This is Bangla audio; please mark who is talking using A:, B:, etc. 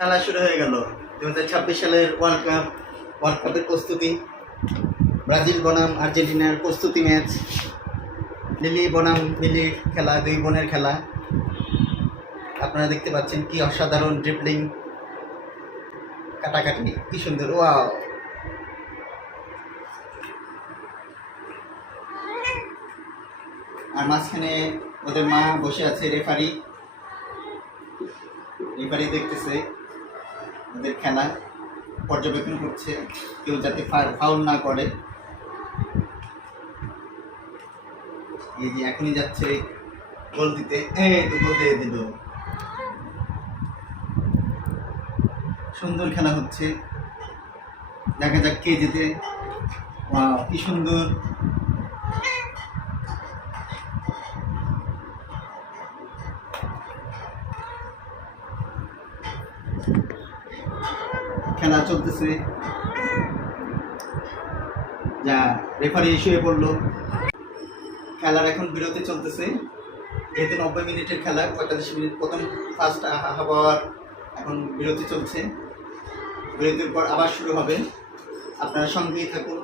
A: খেলা শুরু হয়ে গেল। দু হাজার ছাব্বিশ সালের ওয়ার্ল্ড কাপ ওয়ার্ল্ড কাপের প্রস্তুতি। ব্রাজিল বনাম, আর্জেন্টিনার প্রস্তুতি ম্যাচ। লিলি বনাম, লিলির খেলা, দুই বোনের খেলা। আপনারা দেখতে পাচ্ছেন কি অসাধারণ ড্রিবলিং কাটাকাটি। কি সুন্দর, ওয়াও। আর মাঝখানে ওদের মা বসে আছে, রেফারি। রেফারি দেখতেছে। খেলা পর্যবেক্ষণ করছে, কেউ যাতে ফাউল না করে। এই যে এখনই যাচ্ছে গোল দিতে গোল দিয়ে দিল। সুন্দর খেলা হচ্ছে। দেখা যাক কে যেতে কি সুন্দর। খেলা চলতেছে। যা রেফারি শুয়ে পড়ল। খেলার এখন বিরতি চলতেছে। যেহেতু নব্বই মিনিটের খেলা, পঁয়তাল্লিশ মিনিট প্রথম ফার্স্ট হাফ এখন বিরতি চলছে। বিরতির পর আবার শুরু হবে। আপনারা সঙ্গেই থাকুন।